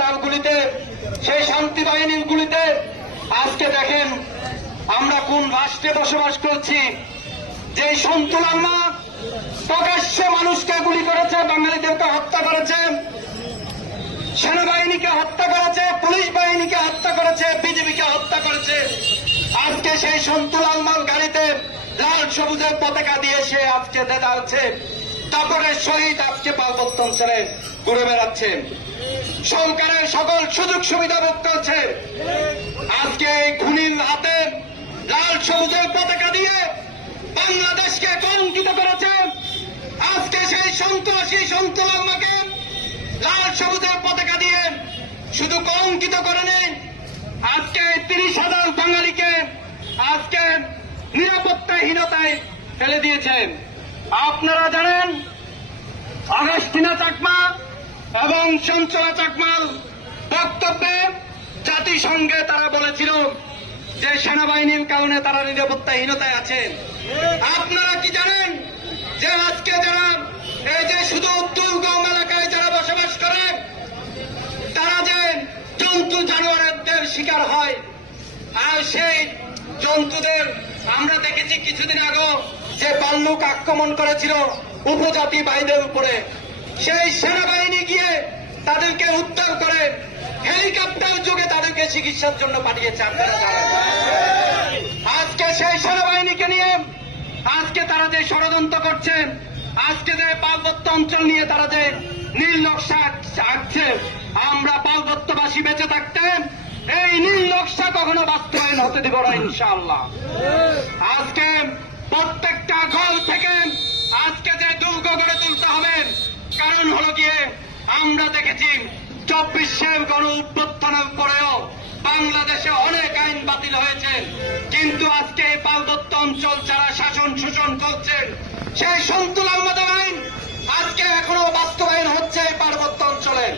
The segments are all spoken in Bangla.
দলগুলিতে, সেই শান্তি বাহিনীর গুলিতে আজকে দেখেন আমরা কোন রাষ্ট্রে বসবাস করছি। যে সন্তুল আলমা প্রকাশ্যে মানুষকে গুলি করেছে, বাঙালিদেরকে হত্যা করেছে, সেনাবাহিনীকে হত্যা করেছে, পুলিশ বাহিনীকে হত্যা করেছে, বিজেপিকে হত্যা করেছে। আজকে সেই সন্তুল আলমার গাড়িতে লাল সবুজের পতাকা দিয়ে সে আজকে দেখা হচ্ছে তারপরে শহীদ আজকে পার্বত্য অঞ্চলে ঘুরে বেড়াচ্ছে, সরকারের সকল সুযোগ সুবিধা ভোগ করছে। আজকে এই খুনির হাতে লাল সবুজের পতাকা দিয়ে বাংলাদেশকে কলঙ্কিত করেছে। আজকে সেই সন্ত্রাসী সন্তুল আলমাকে লাল সবুজের পতাকা দিয়ে শুধু কলঙ্কিত করে নেই, আজকে 30,000 বাঙালিকে আজকে নিরাপত্তাহীনতায় ফেলে দিয়েছেন। আপনারা জানেন অগাস্টিনা চাকমা এবং চঞ্চলা চাকমার বক্তব্যে জাতিসংঘে তারা বলেছিল যে সেনাবাহিনীর কারণে তারা নিরাপত্তাহীনতায় আছেন। আপনারা কি জানেন যে আজকে যারা এই যে শুধু দুর্গম এলাকায় যারা বসবাস করে তারা যে জন্তু জানোয়ারদের শিকার হয়, আর সেই জন্তুদের আমরা দেখেছি কিছুদিন আগে যে ভাল্লুক আক্রমণ করেছিল উপজাতি ভাইদের উপরে, সেই সেনাবাহিনী গিয়ে তাদেরকে উদ্ধার করে হেলিকপ্টার যোগে তাদেরকে চিকিৎসার জন্য পাঠিয়েছে। আপনারা জানেন আজকে সেই সেনাবাহিনীকে নিয়ে আজকে তারা যে ষড়যন্ত্র করছেন, আজকে যে পার্বত্য অঞ্চল নিয়ে তারা যে নীল নকশা আঁকছে, আমরা পার্বত্যবাসী বেঁচে থাকতে এই নীল নকশা কখনো বাস্তবায়ন হতে দেব না ইনশাআল্লাহ। আজকে প্রত্যেকটা ঘর থেকে আজকে যে দুর্গ গড়ে তুলতে হবে, কারণ হলো গিয়ে আমরা দেখেছি 24 গণ অভ্যুত্থানের পরেও বাংলাদেশে অনেক আইন বাতিল হয়েছে, কিন্তু আজকে এই পার্বত্য অঞ্চল যারা শাসন শোষণ করছেন সেই সন্তুল আহমদের আইন আজকে এখনো বাস্তবায়ন হচ্ছে এই পার্বত্য অঞ্চলে।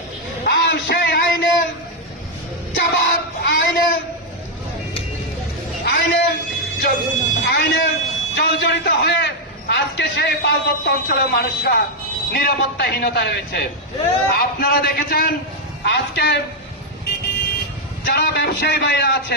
আর সেই আইনের চাপাত আইনের জর্জরিত হয়ে আজকে সেই পার্বত্য অঞ্চলের মানুষরা নিরাপত্তাহীনতায় রয়েছে। আপনারা দেখেছেন আজকে যারা ব্যবসায়ী ভাইরা আছে